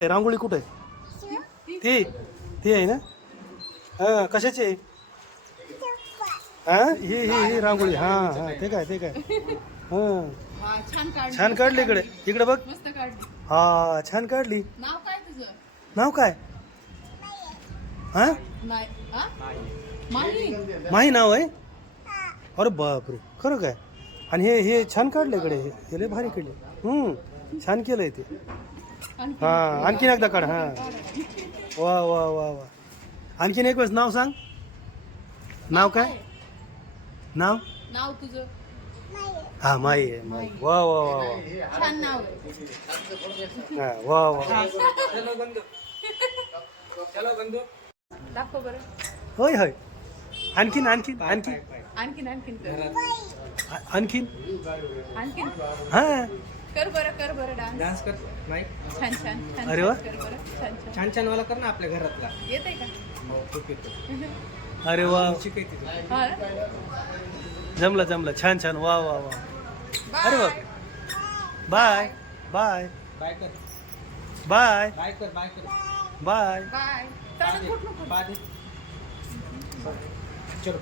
रांगोळी कुठे आहे? ती आहे ना. हा कशाची आहे? हा ही रांगोळी. हा हा ते काय हा छान काढली. इकडे इकडे बघ. हा छान काढली. नाव काय तुझं? नाव काय? हा माही नाव आहे. अरे बापरे खरं काय? आणि हे छान काढलं इकडे. हे लय भारी काढले. छान केलंय ते. हा आणखीन एकदा काढ. हा वा वा वा वा. आणखीन एक वेळेस नाव सांग. नाव काय? नाव नाव तुझं? हा माई आहे. माई. वा वा वा वा. छान नाव आहे. हा वा वा. दाखव बरं. होय होय. आणखीन आणखीन आणखीन आणखीन आणखीन कर. आणखीन आणखीन हा. कर बरं डान्स. डान्स कर नाही छान छान छान. अरे वा. कर बरं. छान छान. छान छान वाला कर ना आपल्या घरातला. येते का? हो खूप येतो. अरे वा शिकायची तुला. हा. जमलं छान छान. वा वा वा. अरे बाय. बाय बाय बाय कर बाय बाय कर बाय कर बाय. बाय. तळण फुट नको. बाय चलो